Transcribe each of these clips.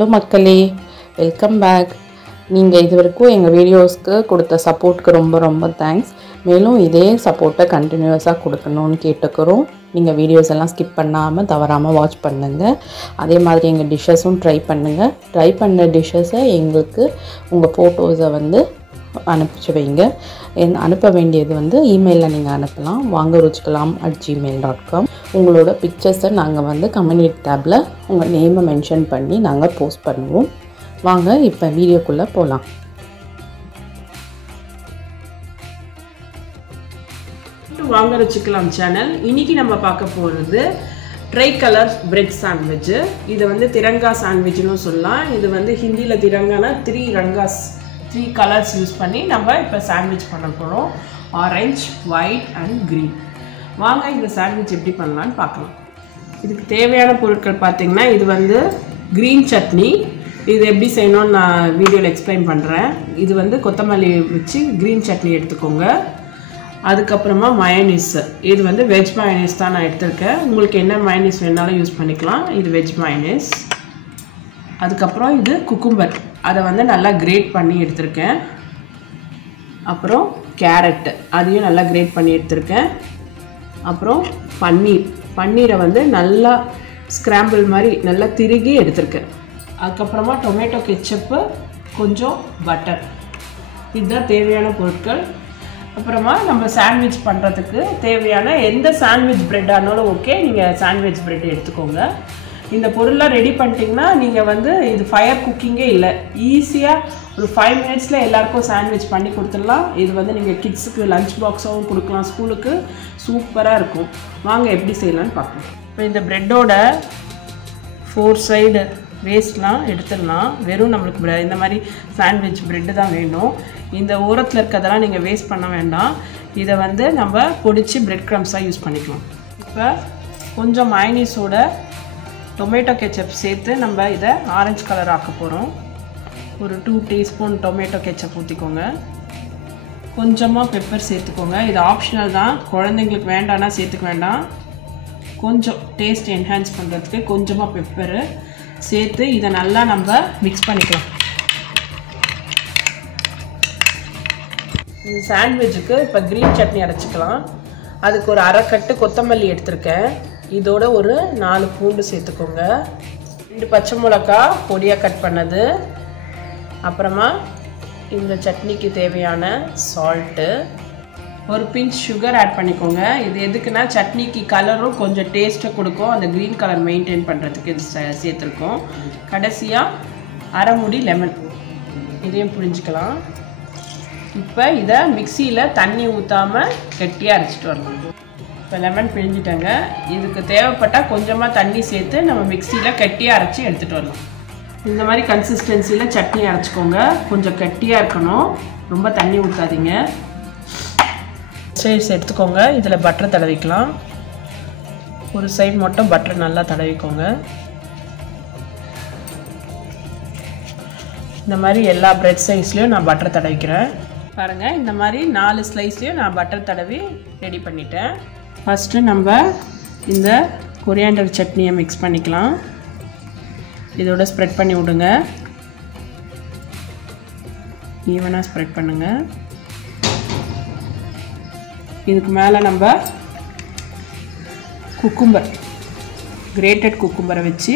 Hello மக்களே, welcome back. நீங்கள் இது வரைக்கும் எங்கள் வீடியோஸ்க்கு கொடுத்த சப்போர்ட்டுக்கு ரொம்ப தேங்க்ஸ். மேலும் இதே சப்போர்ட்டை கண்டினியூஸாக கொடுக்கணும்னு கேட்டுக்கிறோம். நீங்கள் வீடியோஸ் எல்லாம் ஸ்கிப் பண்ணாமல் தவறாமல் வாட்ச் பண்ணுங்கள். அதே மாதிரி எங்கள் டிஷ்ஷஸும் ட்ரை பண்ணுங்கள். ட்ரை பண்ண டிஷ்ஷஸை எங்களுக்கு உங்கள் ஃபோட்டோஸை அனுப்பிச்சு வைங்க. அனுப்ப வேண்டியது இமெயிலில் நீங்கள் அனுப்பலாம். VaanGa@gmail.com. உங்களோட பிக்சர்ஸை நாங்கள் கம்யூனிட்டி டேப்பில் உங்கள் நேமை மென்ஷன் பண்ணி நாங்கள் போஸ்ட் பண்ணுவோம். வாங்க இப்போ வீடியோக்குள்ளே போகலாம். வாங்க ருச்சிக்கலாம் சேனல். இன்னைக்கு நம்ம பார்க்க போகிறது ட்ரைகலர் பிரெட் சாண்ட்விச். இது திரங்கா சாண்ட்விச்னு சொல்லலாம். இது ஹிந்தியில் திரங்கானா த்ரீ கலர்ஸ் யூஸ் பண்ணி நம்ம இப்போ சாண்ட்விச் பண்ண போகிறோம். Orange, white and green. வாங்க இந்த சாண்ட்விச் எப்படி பண்ணலான்னு பார்க்கலாம். இதுக்கு தேவையான பொருட்கள் பார்த்திங்கன்னா, இது க்ரீன் சட்னி. இது எப்படி செய்யணும்னு நான் வீடியோவில் எக்ஸ்பிளைன் பண்ணுறேன். இது கொத்தமல்லி வச்சு க்ரீன் சட்னி எடுத்துக்கோங்க. அதுக்கப்புறமா மயோனீஸ். இது வெஜ் மயோனீஸ் தான் நான் எடுத்திருக்கேன். உங்களுக்கு என்ன மயோனீஸ் வேணாலும் யூஸ் பண்ணிக்கலாம். இது வெஜ் மயோனீஸ். அதுக்கப்புறம் இது குக்கும்பர். அதை நல்லா கிரேட் பண்ணி எடுத்திருக்கேன். அப்புறம் கேரட், அதையும் நல்லா கிரேட் பண்ணி எடுத்திருக்கேன். அப்புறம் பன்னீரை நல்லா ஸ்க்ராம்பிள் மாதிரி நல்லா திருகி எடுத்திருக்கேன். அதுக்கப்புறமா டொமேட்டோ கெச்சப்பு, கொஞ்சம் பட்டர். இதுதான் தேவையான பொருட்கள். அப்புறமா நம்ம சாண்ட்விச் பண்ணுறதுக்கு தேவையான எந்த சாண்ட்விச் ப்ரெட் ஆனாலும் ஓகே, நீங்கள் சாண்ட்விச் ப்ரெட் எடுத்துக்கோங்க. இந்த பொருள்லாம் ரெடி பண்ணிட்டீங்கன்னா நீங்கள் இது ஃபயர் குக்கிங்கே இல்லை, ஈஸியாக ஒரு 5 மினிட்ஸில் எல்லாேருக்கும் சாண்ட்விச் பண்ணி கொடுத்துடலாம். இது நீங்கள் கிட்ஸுக்கு லஞ்ச் பாக்ஸாகவும் கொடுக்கலாம், ஸ்கூலுக்கு சூப்பராக இருக்கும். வாங்க எப்படி செய்யலான்னு பார்க்கலாம். இப்போ இந்த ப்ரெட்டோட 4 சைடு வேஸ்ட்லாம் எடுத்துடலாம். வெறும் நம்மளுக்கு இந்த மாதிரி சாண்ட்விச் ப்ரெட்டு தான் வேணும். இந்த ஓரத்தில் இருக்கிறதெல்லாம் நீங்கள் வேஸ்ட் பண்ண வேண்டாம். இதை நம்ம பொடிச்சு பிரெட் க்ரம்ஸாக யூஸ் பண்ணிக்கலாம். இப்போ கொஞ்சம் மயோனீஸோட டொமேட்டோ கெச்சப் சேர்த்து நம்ம இதை ஆரஞ்சு கலர் ஆக்க போகிறோம். ஒரு 2 டீஸ்பூன் டொமேட்டோ கெச்சப் ஊற்றிக்கோங்க. கொஞ்சமாக பெப்பர் சேர்த்துக்கோங்க. இது ஆப்ஷனல் தான், குழந்தைங்களுக்கு வேண்டான்னா சேர்த்துக்க வேண்டாம். கொஞ்சம் டேஸ்ட் என்ஹான்ஸ் பண்ணுறதுக்கு கொஞ்சமாக பெப்பரு சேர்த்து இதை நல்லா நம்ம மிக்ஸ் பண்ணிக்கலாம். இந்த சாண்ட்விச்சுக்கு இப்போ க்ரீன் சட்னி அரைச்சிக்கலாம். அதுக்கு ஒரு அரை கட்டு கொத்தமல்லி எடுத்திருக்கேன். இதோட ஒரு 4 பூண்டு சேர்த்துக்கோங்க. 2 பச்சை மிளகா பொடியாக கட் பண்ணது. அப்புறமா இந்த சட்னிக்கு தேவையான சால்ட்டு, ஒரு பிஞ்ச் சுகர் ஆட் பண்ணிக்கோங்க. இது எதுக்குன்னா சட்னிக்கு கலரும் கொஞ்சம் டேஸ்ட்டை கொடுக்கும். அந்த க்ரீன் கலர் மெயின்டைன் பண்ணுறதுக்கு இது சேர்த்துருக்கோம். கடைசியாக அரை மூடி லெமன், இதையும் புழிஞ்சிக்கலாம். இப்போ இதை மிக்சியில் தண்ணி ஊற்றாமல் கெட்டியாக அரைச்சிட்டு வரலாம். இப்போ லெமன் பிழிஞ்சிட்டேங்க. இதுக்கு தேவைப்பட்டால் கொஞ்சமாக தண்ணி சேர்த்து நம்ம மிக்சியில் கெட்டியாக அரைச்சி எடுத்துகிட்டு வரலாம். இந்த மாதிரி கன்சிஸ்டன்சியில் சட்னி அரைச்சிக்கோங்க. கொஞ்சம் கெட்டியாக இருக்கணும், ரொம்ப தண்ணி ஊற்றாதீங்க. சைட்ஸ் எடுத்துக்கோங்க. இதில் பட்டர் தடவிக்கலாம். ஒரு சைடு மட்டும் பட்டர் நல்லா தடவிக்கோங்க. இந்த மாதிரி எல்லா பிரெட் சைஸ்லேயும் நான் பட்டர் தடவிக்கிறேன். பாருங்கள், இந்த மாதிரி 4 ஸ்லைஸ்லேயும் நான் பட்டர் தடவி ரெடி பண்ணிட்டேன். ஃபஸ்ட்டு நம்ம இந்த கொரியாண்டர் சட்னியை மிக்ஸ் பண்ணிக்கலாம். இதோட ஸ்ப்ரெட் பண்ணி விடுங்க. ஈவனாக ஸ்ப்ரெட் பண்ணுங்கள். இதுக்கு மேலே நம்ம குக்கும்பர், கிரேட்டட் குக்கும்பரை வச்சு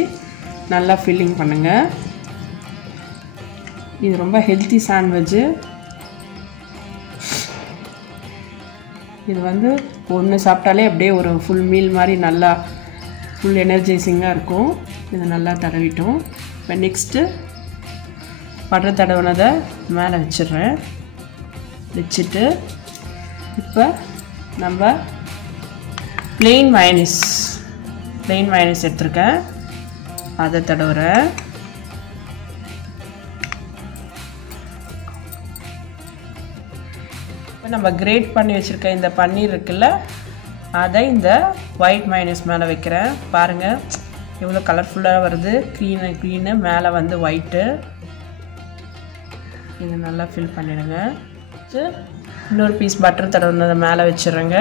நல்லா ஃபில்லிங் பண்ணுங்கள். இது ரொம்ப ஹெல்த்தி சாண்ட்விட்சு. இது ஒன்று சாப்பிட்டாலே அப்படியே ஒரு ஃபுல் மீல் மாதிரி நல்லா ஃபுல் எனர்ஜைசிங்காக இருக்கும். இதை நல்லா தடவிட்டோம். இப்போ நெக்ஸ்ட்டு பட்டர் தடவினதை மேலே வச்சிடுறேன். வச்சுட்டு இப்போ நம்ம ப்ளெயின் மயோனீஸ் எடுத்துருக்கேன், அதை தடவுறேன். நம்ம கிரேட் பண்ணி வச்சுருக்க இந்த பன்னீர் இருக்குல்ல, அதை இந்த ஒயிட் மயோனீஸ் மேலே வைக்கிறேன். பாருங்கள் எவ்வளோ கலர்ஃபுல்லாக வருது. க்ரீனு மேலே ஒயிட்டு. இது நல்லா ஃபில் பண்ணிடுங்க. இன்னொரு பீஸ் பட்டர் தடவுனதை மேலே வச்சிடுறேங்க.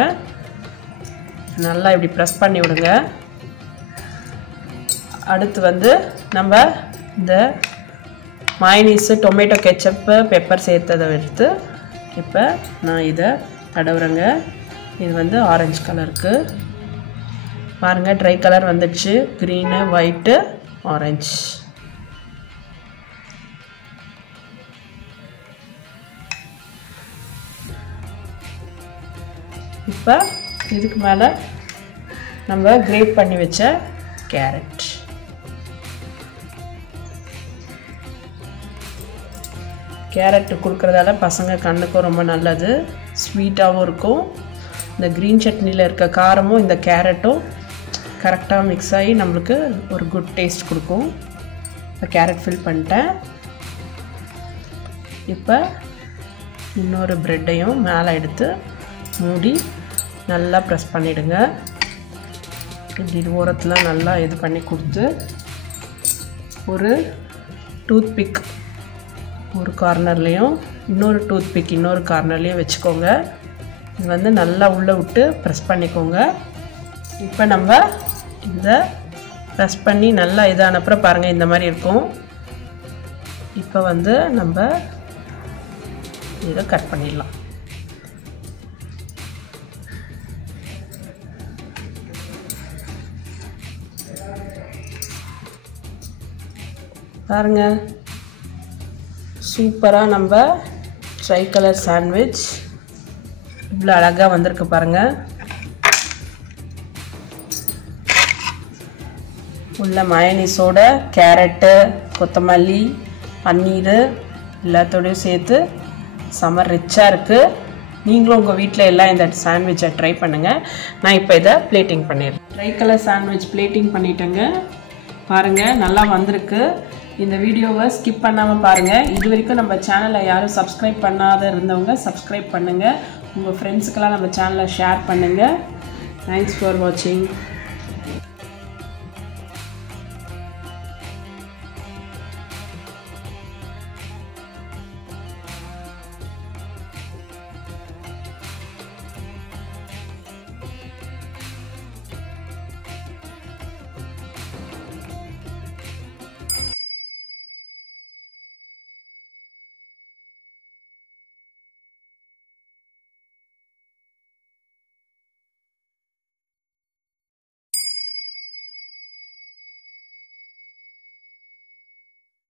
நல்லா இப்படி ப்ரெஸ் பண்ணி விடுங்க. அடுத்து நம்ம இந்த மயோனீஸ் டொமேட்டோ கெச்சப் பெப்பர் சேர்த்ததை எடுத்து இப்போ நான் இதை தடவுறேங்க. இது வந்து ஆரஞ்சு கலருக்கு பாருங்கள், ட்ரை கலர் வந்துடுச்சு. Green, white, orange. இப்போ இதுக்கு மேலே நம்ம கிரேட் பண்ணி வச்ச கேரட், கேரட் கொடுக்குறதால பசங்க கண்ணுக்கும் ரொம்ப நல்லது, ஸ்வீட்டாகவும் இருக்கும். இந்த க்ரீன் சட்னியில் இருக்க காரமும் இந்த கேரட்டும் கரெக்டாக மிக்ஸ் ஆகி நம்மளுக்கு ஒரு குட் டேஸ்ட் கொடுக்கும். இப்போ கேரட் ஃபில் பண்ணிட்டேன். இப்போ இன்னொரு ப்ரெட்டையும் மேலே எடுத்து மூடி நல்லா ப்ரெஸ் பண்ணிவிடுங்க. இப்படி ஓரத்தில் நல்லா இது பண்ணி கொடுத்து ஒரு டூத்பிக் ஒரு கார்னர்லேயும் இன்னொரு டூத்பிக் இன்னொரு கார்னர்லேயும் வச்சுக்கோங்க. இது வந்து நல்லா உள்ளே விட்டு ப்ரெஸ் பண்ணிக்கோங்க. இப்போ நம்ம இதை ப்ரெஸ் பண்ணி நல்லா இதானப்புறம் பாருங்கள் இந்த மாதிரி இருக்கும். இப்போ வந்து நம்ம இதை கட் பண்ணிடலாம். பாருங்கள், சூப்பராக நம்ம ட்ரைகலர் சாண்ட்விச் இவ்வளோ அழகாக வந்திருக்கு பாருங்கள். உள்ள மயோனீஸோட கேரட்டு, கொத்தமல்லி, பன்னீர் எல்லாத்தோடையும் சேர்த்து செம ரிச்சாக இருக்குது. நீங்களும் உங்கள் வீட்டில் எல்லாம் இந்த சாண்ட்விச்சை ட்ரை பண்ணுங்கள். நான் இப்போ இதை பிளேட்டிங் பண்ணிடுறேன். ட்ரைகலர் சாண்ட்விச் பிளேட்டிங் பண்ணிட்டேங்க. பாருங்கள், நல்லா வந்திருக்கு. இந்த வீடியோவை ஸ்கிப் பண்ணாமல் பாருங்கள். இது வரைக்கும் நம்ம சேனலை யாரும் சப்ஸ்கிரைப் பண்ணாத இருந்தவங்க சப்ஸ்கிரைப் பண்ணுங்கள். உங்கள் ஃப்ரெண்ட்ஸுக்கெல்லாம் நம்ம சேனலை ஷேர் பண்ணுங்கள். தேங்க்ஸ் ஃபார் வாட்சிங்.